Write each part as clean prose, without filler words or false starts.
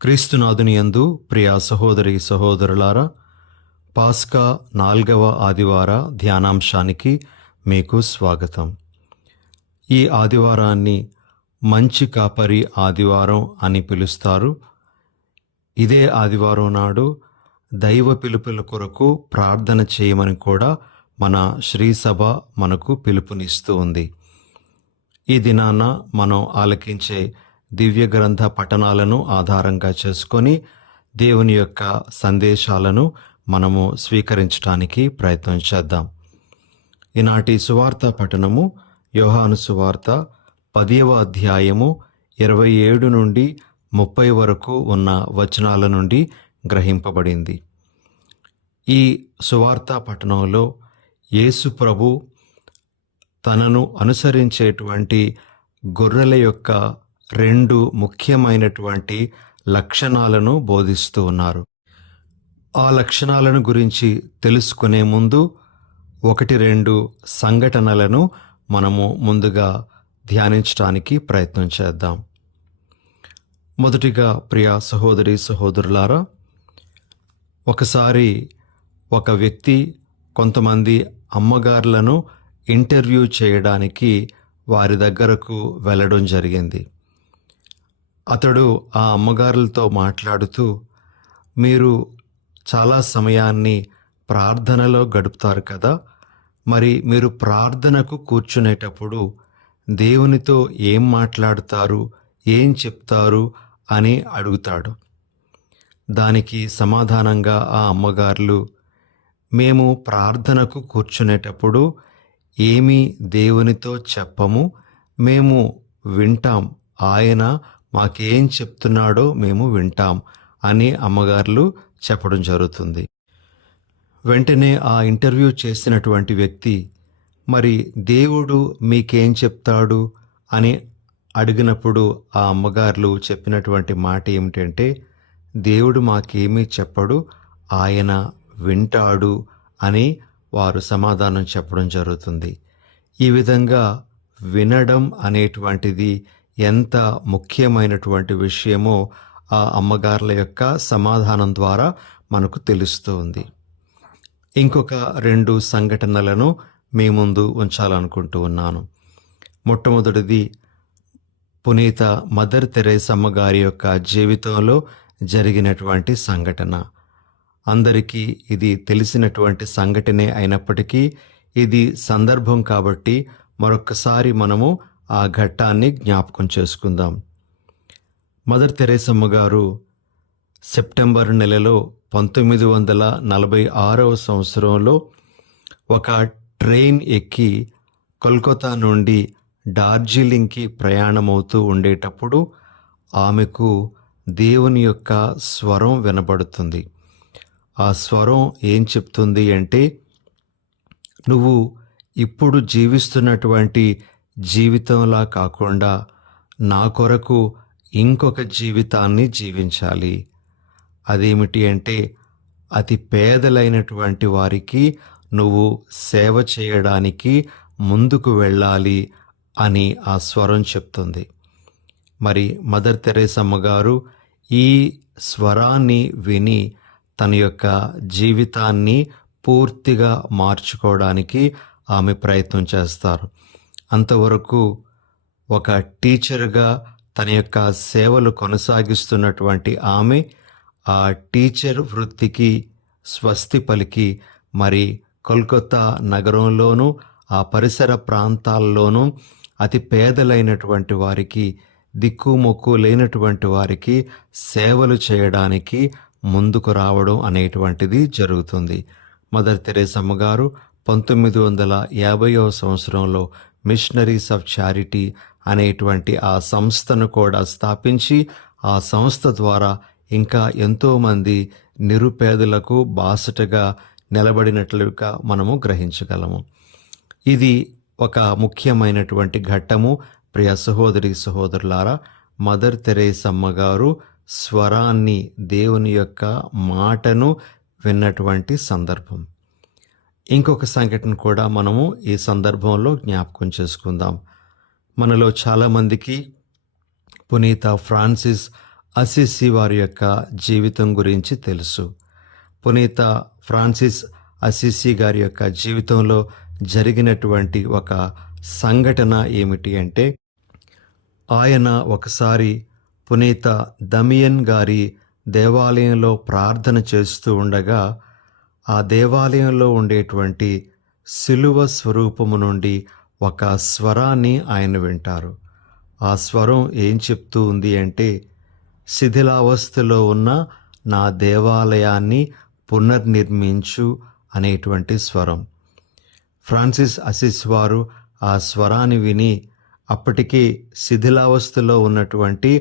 క్రీస్తునాథుని యందు ప్రియ సహోదరి సహోదరులారా, పాస్కా 4వ ఆదివార ధ్యానాంశానికి మీకు స్వాగతం. ఈ ఆదివారాన్ని మంచి కాపరి ఆదివారం అని పిలుస్తారు. ఇదే ఆదివారం నాడు దైవ పిలుపుల కొరకు ప్రార్థన చేయమని కూడా మన శ్రీసభ మనకు పిలుపునిస్తూ ఉంది. ఈ దినాన మనం ఆలకించే దివ్య గ్రంథ పఠనాలను ఆధారంగా చేసుకొని దేవుని యొక్క సందేశాలను మనము స్వీకరించడానికి ప్రయత్నం చేద్దాం. ఈనాటి సువార్త పఠనము యోహాను సువార్త 10వ అధ్యాయము 27 నుండి 30 వరకు ఉన్న వచనాల నుండి గ్రహింపబడింది. ఈ సువార్త పఠనంలో యేసు ప్రభు తనను అనుసరించేటువంటి గొర్రెల యొక్క 2 ముఖ్యమైనటువంటి లక్షణాలను బోధిస్తూ ఉన్నారు. ఆ లక్షణాలను గురించి తెలుసుకునే ముందు 1-2 సంఘటనలను మనము ముందుగా ధ్యానించడానికి ప్రయత్నం చేద్దాం. మొదటిగా ప్రియ సహోదరి సహోదరులారా, ఒకసారి ఒక వ్యక్తి కొంతమంది అమ్మగారులను ఇంటర్వ్యూ చేయడానికి వారి దగ్గరకు వెళ్ళడం జరిగింది. అతడు ఆ అమ్మగారులతో మాట్లాడుతూ, మీరు చాలా సమయాన్ని ప్రార్థనలో గడుపుతారు కదా, మరి మీరు ప్రార్థనకు కూర్చునేటప్పుడు దేవునితో ఏం మాట్లాడతారు, ఏం చెప్తారు అని అడుగుతాడు. దానికి సమాధానంగా ఆ అమ్మగారులు, మేము ప్రార్థనకు కూర్చునేటప్పుడు ఏమీ దేవునితో చెప్పము, మేము వింటాం, ఆయన మాకేం చెప్తున్నాడో మేము వింటాం అని అమ్మగారులు చెప్పడం జరుగుతుంది. వెంటనే ఆ ఇంటర్వ్యూ చేసినటువంటి వ్యక్తి, మరి దేవుడు మీకేం చెప్తాడు అని అడిగినప్పుడు ఆ అమ్మగారులు చెప్పినటువంటి మాట ఏమిటంటే, దేవుడు మాకేమీ చెప్పడు, ఆయన వింటాడు అని వారు సమాధానం చెప్పడం జరుగుతుంది. ఈ విధంగా వినడం అనేటువంటిది ఎంత ముఖ్యమైనటువంటి విషయమో ఆ అమ్మగారుల యొక్క సమాధానం ద్వారా మనకు తెలుస్తూ ఉంది. ఇంకొక 2 సంఘటనలను మీ ముందు ఉంచాలనుకుంటూ ఉన్నాను. మొట్టమొదటిది పునీత మదర్ తెరేసమ్మ గారి యొక్క జీవితంలో జరిగినటువంటి సంఘటన. అందరికీ ఇది తెలిసినటువంటి సంఘటనే అయినప్పటికీ ఇది సందర్భం కాబట్టి మరొకసారి మనము ఆ ఘట్టాన్ని జ్ఞాపకం చేసుకుందాం. మదర్ తెరేసమ్మ గారు సెప్టెంబర్ నెలలో 1946వ సంవత్సరంలో ఒక ట్రైన్ ఎక్కి కోల్కతా నుండి డార్జిలింగ్కి ప్రయాణమవుతూ ఉండేటప్పుడు ఆమెకు దేవుని యొక్క స్వరం వినబడుతుంది. ఆ స్వరం ఏం చెప్తుంది అంటే, నువ్వు ఇప్పుడు జీవిస్తున్నటువంటి జీవితంలా కాకుండా నా కొరకు ఇంకొక జీవితాన్ని జీవించాలి. అదేమిటి అంటే, అతి పేదలైనటువంటి వారికి నువ్వు సేవ చేయడానికి ముందుకు వెళ్ళాలి అని ఆ స్వరం చెప్తుంది. మరి మదర్ తెరేసమ్మ గారు ఈ స్వరాన్ని విని తన యొక్క జీవితాన్ని పూర్తిగా మార్చుకోవడానికి ఆమె ప్రయత్నం చేస్తారు. అంతవరకు ఒక టీచర్గా తన యొక్క సేవలు కొనసాగిస్తున్నటువంటి ఆమె ఆ టీచర్ వృత్తికి స్వస్తి పలికి మరి కోల్కతా నగరంలోనూ ఆ పరిసర ప్రాంతాల్లోనూ అతి పేదలైనటువంటి వారికి, దిక్కుమొక్కు లేనటువంటి వారికి సేవలు చేయడానికి ముందుకు రావడం అనేటువంటిది జరుగుతుంది. మదర్ తెరేసమ్మ గారు 1950వ సంవత్సరంలో మిషనరీస్ ఆఫ్ చారిటీ అనేటువంటి ఆ సంస్థను కూడా స్థాపించి ఆ సంస్థ ద్వారా ఇంకా ఎంతోమంది నిరుపేదలకు బాసటగా నిలబడినట్లుగా మనము గ్రహించగలము. ఇది ఒక ముఖ్యమైనటువంటి ఘట్టము. ప్రియ సహోదరి సహోదరులారా, మదర్ తెరేసమ్మ గారు స్వరాన్ని, దేవుని యొక్క మాటను విన్నటువంటి సందర్భం. ఇంకొక సంఘటన కూడా మనము ఈ సందర్భంలో జ్ఞాపకం చేసుకుందాం. మనలో చాలామందికి పునీత ఫ్రాన్సిస్ అసిసి వారి యొక్క జీవితం గురించి తెలుసు. పునీత ఫ్రాన్సిస్ అసిసి గారి యొక్క జీవితంలో జరిగినటువంటి ఒక సంఘటన ఏమిటి అంటే, ఆయన ఒకసారి పునీత దమియన్ గారి దేవాలయంలో ప్రార్థన చేస్తూ ఉండగా ఆ దేవాలయంలో ఉండేటువంటి శిలువ స్వరూపము నుండి ఒక స్వరాన్ని ఆయన వింటారు. ఆ స్వరం ఏం చెప్తూ ఉంది అంటే, శిథిలావస్థలో ఉన్న నా దేవాలయాన్ని పునర్నిర్మించు అనేటువంటి స్వరం. ఫ్రాన్సిస్ అసిస్ వారు ఆ స్వరాన్ని విని అప్పటికి శిథిలావస్థలో ఉన్నటువంటి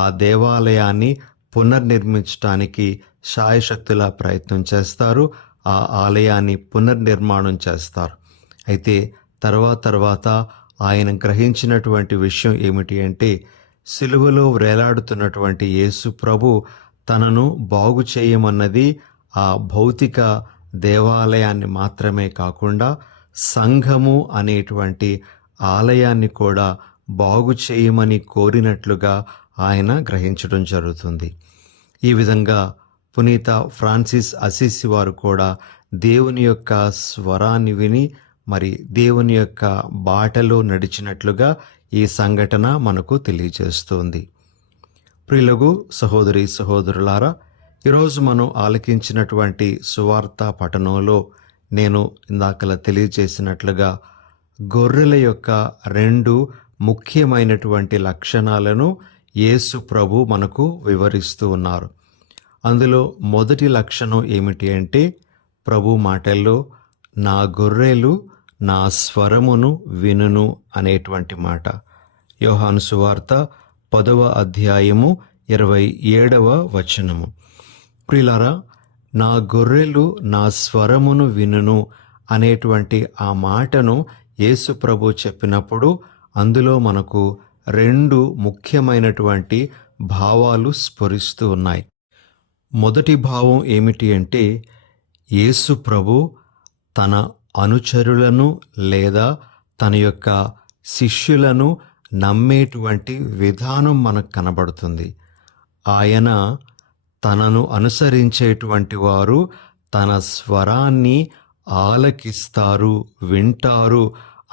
ఆ దేవాలయాన్ని పునర్నిర్మించడానికి శాయశక్తులా ప్రయత్నం చేస్తారు. ఆ ఆలయాన్ని పునర్నిర్మాణం చేస్తారు. అయితే తర్వాత ఆయన గ్రహించినటువంటి విషయం ఏమిటి అంటే, సిలువలో వేలాడుతున్నటువంటి యేసు ప్రభు తనను బాగు చేయమన్నది ఆ భౌతిక దేవాలయాన్ని మాత్రమే కాకుండా సంఘము అనేటువంటి ఆలయాన్ని కూడా బాగు చేయమని కోరినట్లుగా ఆయన గ్రహించడం జరుగుతుంది. ఈ విధంగా పునీత ఫ్రాన్సిస్ అసిసి వారు కూడా దేవుని యొక్క స్వరాన్ని విని మరి దేవుని యొక్క బాటలో నడిచినట్లుగా ఈ సంఘటన మనకు తెలియజేస్తుంది. ప్రియులకు సహోదరి సహోదరులారా, ఈరోజు మనం ఆలకించినటువంటి సువార్త పఠనంలో నేను ఇందాకలా తెలియజేసినట్లుగా గొర్రెల యొక్క 2 ముఖ్యమైనటువంటి లక్షణాలను యేసు ప్రభు మనకు వివరిస్తూ ఉన్నారు. అందులో మొదటి లక్షణం ఏమిటి అంటే, ప్రభు మాటల్లో నా గొర్రెలు నా స్వరమును వినును అనేటువంటి మాట. యోహాను సువార్త 10వ అధ్యాయము 27వ వచనము. ప్రియులారా, నా గొర్రెలు నా స్వరమును వినును అనేటువంటి ఆ మాటను యేసు ప్రభు చెప్పినప్పుడు అందులో మనకు 2 ముఖ్యమైనటువంటి భావాలు స్ఫురిస్తూ ఉన్నాయి. మొదటి భావం ఏమిటి అంటే, యేసు ప్రభు తన అనుచరులను లేదా తన యొక్క శిష్యులను నమ్మేటువంటి విధానం మనకు కనబడుతుంది. ఆయన తనను అనుసరించేటువంటి వారు తన స్వరాన్ని ఆలకిస్తారు, వింటారు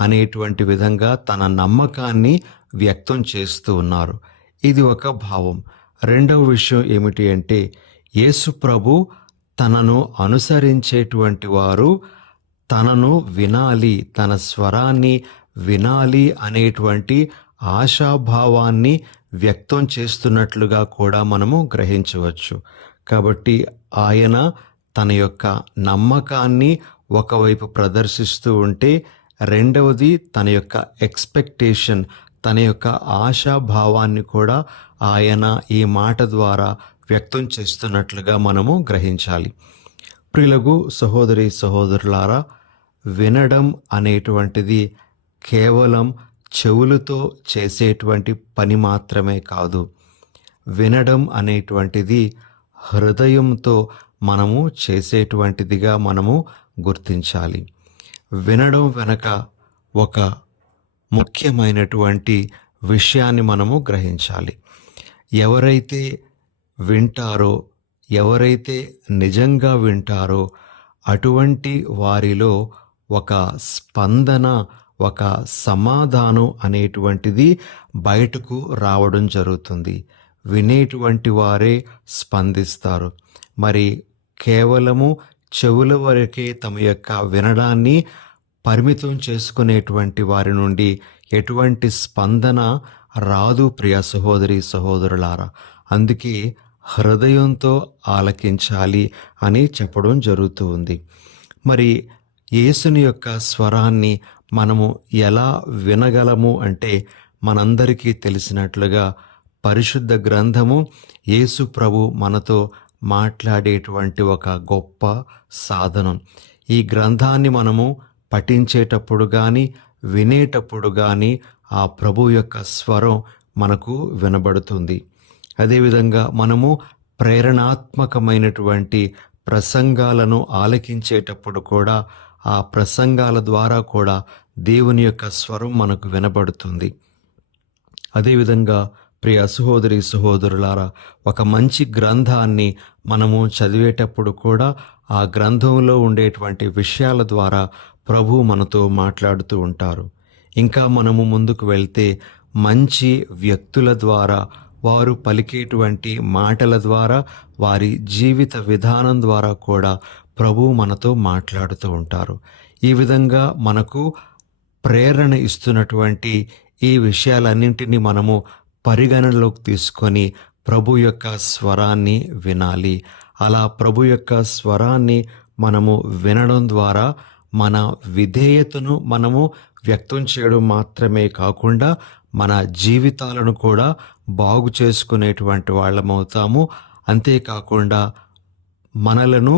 అనేటువంటి విధంగా తన నమ్మకాన్ని వ్యక్తం చేస్తూ ఉన్నారు. ఇది ఒక భావం. రెండవ విషయం ఏమిటి అంటే, యేసు ప్రభు తనను అనుసరించేటువంటి వారు తనను వినాలి, తన స్వరాన్ని వినాలి అనేటువంటి ఆశాభావాన్ని వ్యక్తం చేస్తున్నట్లుగా కూడా మనము గ్రహించవచ్చు. కాబట్టి ఆయన తన యొక్క నమ్మకాన్ని ఒకవైపు ప్రదర్శిస్తూ ఉంటే, రెండవది తన యొక్క ఎక్స్పెక్టేషన్, తన యొక్క ఆశాభావాన్ని కూడా ఆయన ఈ మాట ద్వారా వ్యక్తం చేస్తున్నట్లుగా మనము గ్రహించాలి. ప్రియులకు సహోదరి సహోదరులారా, వినడం అనేటువంటిది కేవలం చెవులతో చేసేటువంటి పని మాత్రమే కాదు. వినడం అనేటువంటిది హృదయంతో మనము చేసేటువంటిదిగా మనము గుర్తించాలి. వినడం వెనక ఒక ముఖ్యమైనటువంటి విషయాన్ని మనము గ్రహించాలి. ఎవరైతే వింటారో, ఎవరైతే నిజంగా వింటారో అటువంటి వారిలో ఒక స్పందన, ఒక సమాధానం అనేటువంటిది బయటకు రావడం జరుగుతుంది. వినేటువంటి వారే స్పందిస్తారు. మరి కేవలము చెవుల వరకే తమ యొక్క వినడాన్ని పరిమితం చేసుకునేటువంటి వారి నుండి ఎటువంటి స్పందన రాదు ప్రియ సహోదరి సహోదరులారా. అందుకే హృదయంతో ఆలకించాలి అని చెప్పడం జరుగుతూ ఉంది. మరి యేసుని యొక్క స్వరాన్ని మనము ఎలా వినగలము అంటే, మనందరికీ తెలిసినట్లుగా పరిశుద్ధ గ్రంథము యేసు ప్రభు మనతో మాట్లాడేటువంటి ఒక గొప్ప సాధనం. ఈ గ్రంథాన్ని మనము పఠించేటప్పుడు కానీ వినేటప్పుడు కానీ ఆ ప్రభు యొక్క స్వరం మనకు వినబడుతుంది. అదేవిధంగా మనము ప్రేరణాత్మకమైనటువంటి ప్రసంగాలను ఆలకించేటప్పుడు కూడా ఆ ప్రసంగాల ద్వారా కూడా దేవుని యొక్క స్వరం మనకు వినబడుతుంది. అదేవిధంగా ప్రియ సహోదరి సహోదరులారా, ఒక మంచి గ్రంథాన్ని మనము చదివేటప్పుడు కూడా ఆ గ్రంథంలో ఉండేటువంటి విషయాల ద్వారా ప్రభు మనతో మాట్లాడుతూ ఉంటారు. ఇంకా మనము ముందుకు వెళ్తే మంచి వ్యక్తుల ద్వారా, వారు పలికేటువంటి మాటల ద్వారా, వారి జీవిత విధానం ద్వారా కూడా ప్రభు మనతో మాట్లాడుతూ ఉంటారు. ఈ విధంగా మనకు ప్రేరణ ఇస్తున్నటువంటి ఈ విషయాలన్నింటినీ మనము పరిగణనలోకి తీసుకొని ప్రభు యొక్క స్వరాన్ని వినాలి. అలా ప్రభు యొక్క స్వరాన్ని మనము వినడం ద్వారా మన విధేయతను మనము వ్యక్తం చేయడం మాత్రమే కాకుండా మన జీవితాలను కూడా బాగు చేసుకునేటువంటి వాళ్ళమవుతాము. అంతేకాకుండా మనలను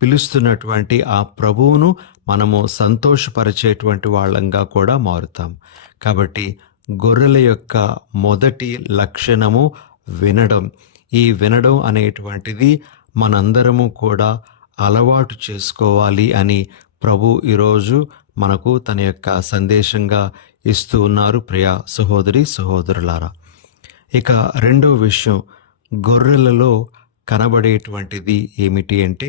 పిలుస్తున్నటువంటి ఆ ప్రభువును మనము సంతోషపరిచేటువంటి వాళ్ళంగా కూడా మారుతాం. కాబట్టి గొర్రెల యొక్క మొదటి లక్షణము వినడం. ఈ వినడం అనేటువంటిది మనందరము కూడా అలవాటు చేసుకోవాలి అని ప్రభు ఈరోజు మనకు తన యొక్క సందేశంగా ఇస్తూ ఉన్నారు. ప్రియ సహోదరి సహోదరులారా, ఇక రెండవ విషయం, గొర్రెలలో కనబడేటువంటిది ఏమిటి అంటే,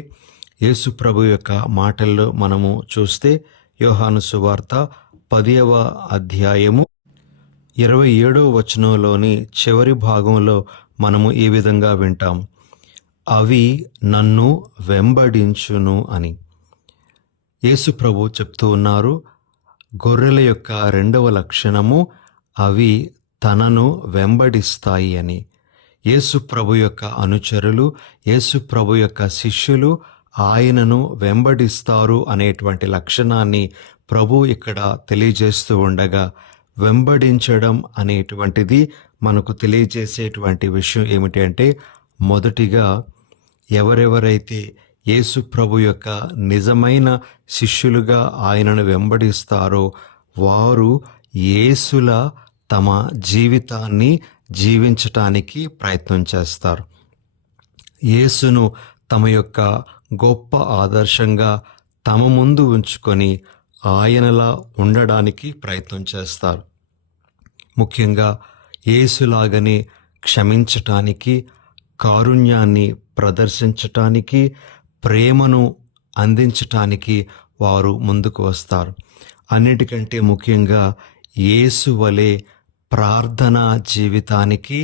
యేసు ప్రభు యొక్క మాటల్లో మనము చూస్తే యోహాను సువార్త 10వ అధ్యాయము 27వ వచనంలోని చివరి భాగంలో మనము ఈ విధంగా వింటాం, అవి నన్ను వెంబడించును అని. యేసు ప్రభు చెప్తూ ఉన్నారు, గొర్రెల యొక్క రెండవ లక్షణము అవి తనను వెంబడిస్తాయి అని. యేసు ప్రభు యొక్క అనుచరులు, యేసు ప్రభు యొక్క శిష్యులు ఆయనను వెంబడిస్తారు అనేటువంటి లక్షణాన్ని ప్రభు ఇక్కడ తెలియజేస్తూ ఉండగా, వెంబడించడం అనేటువంటిది మనకు తెలియజేసేటువంటి విషయం ఏమిటి అంటే, మొదటిగా ఎవరెవరైతే యేసు ప్రభు యొక్క నిజమైన శిష్యులుగా ఆయనను వెంబడిస్తారో వారు యేసులా తమ జీవితాన్ని జీవించటానికి ప్రయత్నం చేస్తారు. యేసును తమ యొక్క గొప్ప ఆదర్శంగా తమ ముందు ఉంచుకొని ఆయనలా ఉండడానికి ప్రయత్నం చేస్తారు. ముఖ్యంగా యేసులాగనే క్షమించటానికి, కారుణ్యాన్ని ప్రదర్శించటానికి, ప్రేమను అందించటానికి వారు ముందుకు వస్తారు. అన్నిటికంటే ముఖ్యంగా యేసు వలె ప్రార్థనా జీవితానికి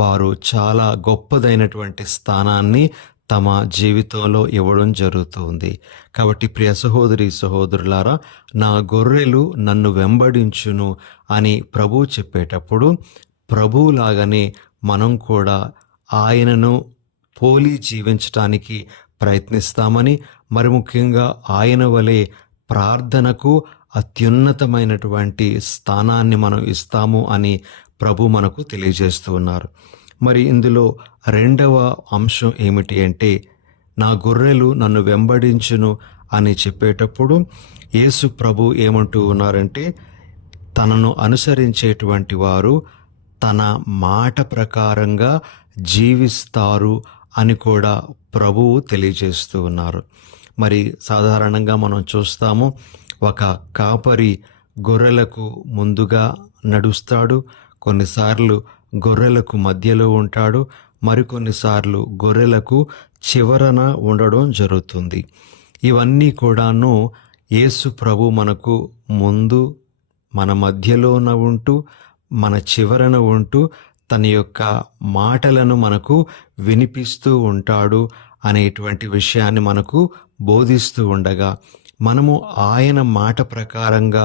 వారు చాలా గొప్పదైనటువంటి స్థానాన్ని తమ జీవితంలో ఇవ్వడం జరుగుతుంది. కాబట్టి ప్రియ సహోదరి సహోదరులారా, నా గొర్రెలు నన్ను వెంబడించును అని ప్రభు చెప్పేటప్పుడు ప్రభువులాగానే మనం కూడా ఆయనను పోలి జీవించటానికి ప్రయత్నిస్తామని, మరి ముఖ్యంగా ఆయన వలె ప్రార్థనకు అత్యున్నతమైనటువంటి స్థానాన్ని మనం ఇస్తాము అని ప్రభు మనకు తెలియజేస్తూ ఉన్నారు. మరి ఇందులో రెండవ అంశం ఏమిటి అంటే, నా గొర్రెలు నన్ను వెంబడించును అని చెప్పేటప్పుడు యేసు ప్రభు ఏమంటూ ఉన్నారంటే, తనను అనుసరించేటువంటి వారు తన మాట ప్రకారంగా జీవిస్తారు అని కూడా ప్రభువు తెలియజేస్తూ ఉన్నారు. మరి సాధారణంగా మనం చూస్తాము, ఒక కాపరి గొర్రెలకు ముందుగా నడుస్తాడు, కొన్నిసార్లు గొర్రెలకు మధ్యలో ఉంటాడు, మరికొన్నిసార్లు గొర్రెలకు చివరన ఉండడం జరుగుతుంది. ఇవన్నీ కూడాను యేసు ప్రభు మనకు ముందు, మన మధ్యలోన ఉంటూ, మన చివరన ఉంటూ తన యొక్క మాటలను మనకు వినిపిస్తూ ఉంటాడు అనేటువంటి విషయాన్ని మనకు బోధిస్తూ ఉండగా, మనము ఆయన మాట ప్రకారంగా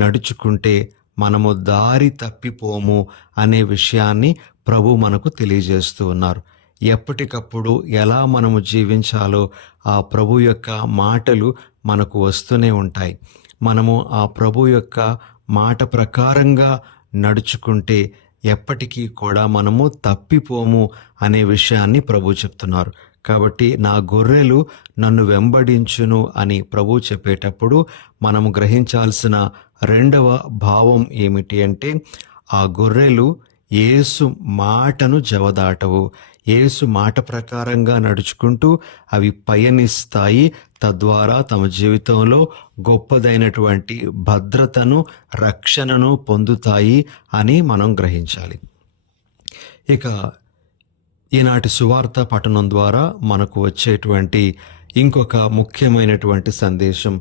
నడుచుకుంటే మనము దారి తప్పిపోము అనే విషయాన్ని ప్రభు మనకు తెలియజేస్తూ ఉన్నారు. ఎప్పటికప్పుడు ఎలా మనము జీవించాలో ఆ ప్రభు యొక్క మాటలు మనకు వస్తూనే ఉంటాయి. మనము ఆ ప్రభు యొక్క మాట ప్రకారంగా నడుచుకుంటే ఎప్పటికీ కూడా మనము తప్పిపోము అనే విషయాన్ని ప్రభు చెప్తున్నారు. కాబట్టి నా గొర్రెలు నన్ను వెంబడించును అని ప్రభు చెప్పేటప్పుడు మనము గ్రహించాల్సిన రెండవ భావం ఏమిటి అంటే, ఆ గొర్రెలు యేసు మాటను జవదాటవు. యేసు మాట ప్రకారంగా నడుచుకుంటూ అవి పయనిస్తాయి. తద్వారా తమ జీవితంలో గొప్పదైనటువంటి భద్రతను, రక్షణను పొందుతాయి అని మనం గ్రహించాలి. ఇక ఈనాటి సువార్త పఠనం ద్వారా మనకు వచ్చేటువంటి ఇంకొక ముఖ్యమైనటువంటి సందేశం,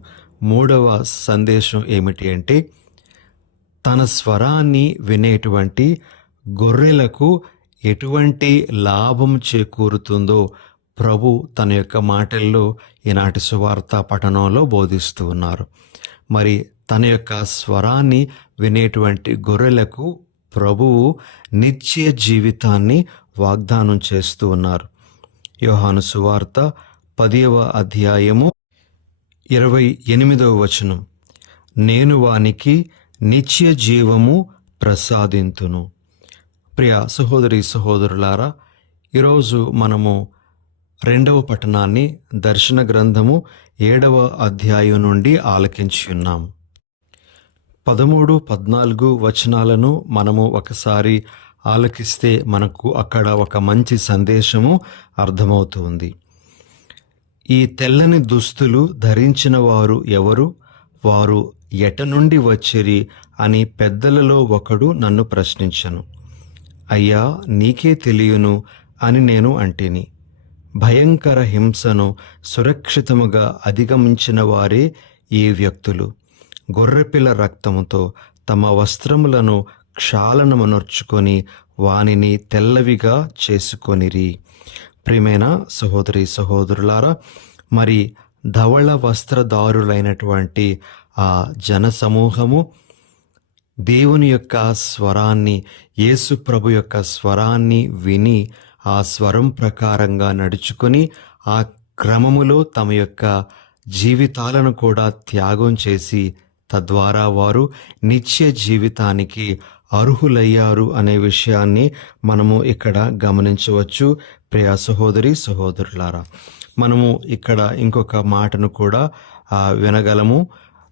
3వ సందేశం ఏమిటి అంటే, తన స్వరాన్ని వినేటువంటి గొర్రెలకు ఎటువంటి లాభం చేకూరుతుందో ప్రభు తన యొక్క మాటల్లో ఈనాటి సువార్త పఠనంలో బోధిస్తూ ఉన్నారు. మరి తన యొక్క స్వరాన్ని వినేటువంటి గొర్రెలకు ప్రభువు నిత్య జీవితాన్ని వాగ్దానం చేస్తూ ఉన్నారు. యోహాను సువార్త 10వ అధ్యాయము 28వ వచనం, నేను వానికి నిత్య జీవము ప్రసాదింతును. ప్రియ సహోదరి సహోదరులారా, ఈరోజు మనము 2వ పట్టణాన్ని దర్శన గ్రంథము 7వ అధ్యాయం నుండి ఆలకించి ఉన్నాము. 13, 14 వచనాలను మనము ఒకసారి ఆలకిస్తే మనకు అక్కడ ఒక మంచి సందేశము అర్థమవుతుంది. ఈ తెల్లని దుస్తులు ధరించిన వారు ఎవరు? వారు ఎట నుండి వచ్చిరి అని పెద్దలలో ఒకడు నన్ను ప్రశ్నించెను. అయ్యా, నీకే తెలియను అని నేను అంటిని. భయంకర హింసను సురక్షితముగా అధిగమించిన వారే ఈ వ్యక్తులు. గొర్రెపిల్ల రక్తముతో తమ వస్త్రములను క్షాళనమునర్చుకొని వానిని తెల్లవిగా చేసుకొనిరి. ప్రియమైన సహోదరి సహోదరులారా, మరి ధవళ వస్త్రదారులైనటువంటి ఆ జన సమూహము దేవుని యొక్క స్వరాన్ని, యేసు ప్రభు యొక్క స్వరాన్ని విని ఆ స్వరం ప్రకారంగా నడుచుకొని ఆ క్రమములో తమ యొక్క జీవితాలను కూడా త్యాగం చేసి తద్వారా వారు నిత్య జీవితానికి అర్హులయ్యారు అనే విషయాన్ని మనము ఇక్కడ గమనించవచ్చు. ప్రియ సహోదరి సహోదరులారా, మనము ఇక్కడ ఇంకొక మాటను కూడా వినగలము.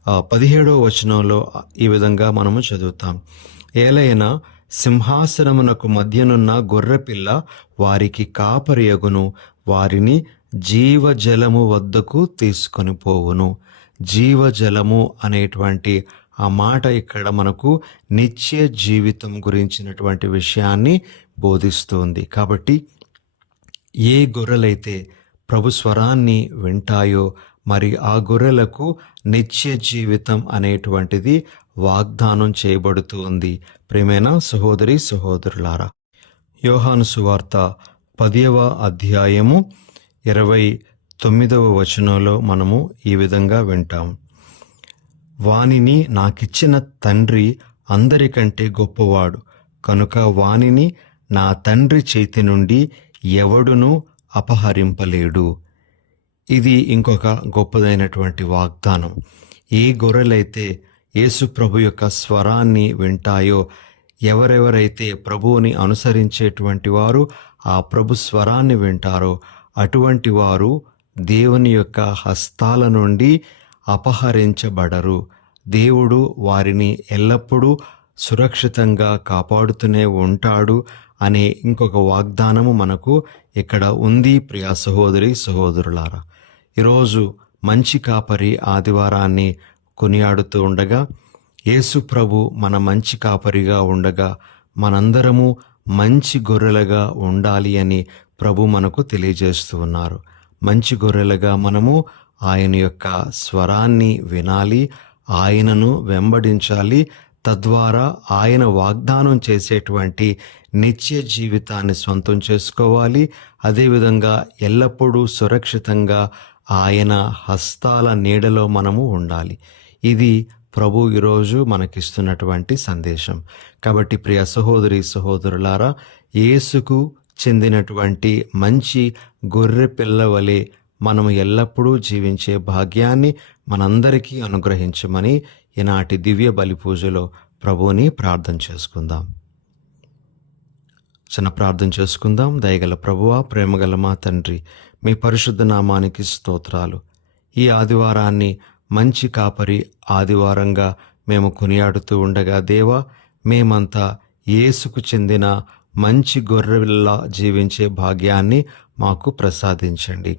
17వ వచనంలో ఈ విధంగా మనము చదువుతాం. ఏలైనా సింహాసనమునకు మధ్యనున్న గొర్రెపిల్ల వారికి కాపరియగును, వారిని జీవజలము వద్దకు తీసుకొని పోవును. జీవజలము అనేటువంటి ఆ మాట ఇక్కడ మనకు నిత్య జీవితం గురించినటువంటి విషయాన్ని బోధిస్తుంది. కాబట్టి ఏ గొర్రెలైతే ప్రభు స్వరాన్ని వింటాయో మరి ఆ గొర్రెలకు నిత్య జీవితం అనేటువంటిది వాగ్దానం చేయబడుతూ ఉంది. ప్రియమైన సహోదరి సహోదరులారా, యోహాను సువార్త 10వ అధ్యాయము 29వ వచనంలో మనము ఈ విధంగా వింటాం. వానిని నాకిచ్చిన తండ్రి అందరికంటే గొప్పవాడు కనుక వానిని నా తండ్రి చేతి నుండి ఎవడునూ అపహరింపలేడు. ఇది ఇంకొక గొప్పదైనటువంటి వాగ్దానం. ఏ గొర్రెలైతే యేసు ప్రభు యొక్క స్వరాన్ని వింటాయో, ఎవరెవరైతే ప్రభువుని అనుసరించేటువంటి వారు ఆ ప్రభు స్వరాన్ని వింటారో అటువంటి వారు దేవుని యొక్క హస్తాల నుండి అపహరించబడరు. దేవుడు వారిని ఎల్లప్పుడూ సురక్షితంగా కాపాడుతూనే ఉంటాడు అనే ఇంకొక వాగ్దానము మనకు ఇక్కడ ఉంది. ప్రియ సహోదరి సహోదరులారా, ఈరోజు మంచి కాపరి ఆదివారాన్ని కొనియాడుతూ ఉండగా, యేసు ప్రభు మన మంచి కాపరిగా ఉండగా మనందరము మంచి గొర్రెలుగా ఉండాలి అని ప్రభు మనకు తెలియజేస్తూ ఉన్నారు. మంచి గొర్రెలుగా మనము ఆయన యొక్క స్వరాన్ని వినాలి, ఆయనను వెంబడించాలి. తద్వారా ఆయన వాగ్దానం చేసేటువంటి నిత్య జీవితాన్ని సొంతం చేసుకోవాలి. అదేవిధంగా ఎల్లప్పుడూ సురక్షితంగా ఆయన హస్తాల నీడలో మనము ఉండాలి. ఇది ప్రభు ఈరోజు మనకిస్తున్నటువంటి సందేశం. కాబట్టి ప్రియ సహోదరి సహోదరులారా, యేసుకు చెందినటువంటి మంచి గొర్రె పిల్ల వలె మనము ఎల్లప్పుడూ జీవించే భాగ్యాన్ని మనందరికీ అనుగ్రహించమని ఈనాటి దివ్య బలి పూజలో ప్రభువుని ప్రార్థన చేసుకుందాం. చిన్న ప్రార్థన చేసుకుందాం. దయగల ప్రభువా, ప్రేమగల మా తండ్రి, మీ పరిశుద్ధ నామానికి స్తోత్రాలు. ఈ ఆదివారాన్ని మంచి కాపరి ఆదివారంగా మేము కొనియాడుతూ ఉండగా దేవా, మేమంతా యేసుకు చెందిన మంచి గొర్రెల్లా జీవించే భాగ్యాన్ని మాకు ప్రసాదించండి.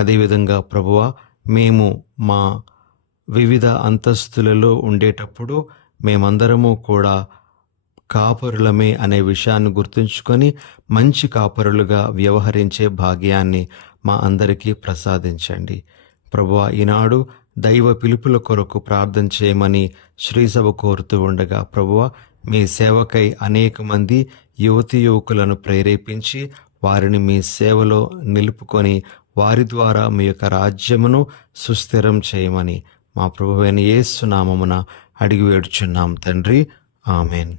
అదేవిధంగా ప్రభువా, మేము మా వివిధ అంతస్తులలో ఉండేటప్పుడు మేమందరము కూడా కాపరులమే అనే విషయాన్ని గుర్తుంచుకొని మంచి కాపరులుగా వ్యవహరించే భాగ్యాన్ని మా అందరికీ ప్రసాదించండి. ప్రభువా, ఈనాడు దైవ పిలుపుల కొరకు ప్రార్థన చేయమని శ్రీసభ కోరుతూ ఉండగా ప్రభువా, మీ సేవకై అనేక మంది యువతి యువకులను ప్రేరేపించి వారిని మీ సేవలో నిలుపుకొని వారి ద్వారా మీ యొక్క రాజ్యమును సుస్థిరం చేయమని మా ప్రభువైన యేసు నామమున అడిగి వేడుచున్నాం తండ్రి. ఆమెన్.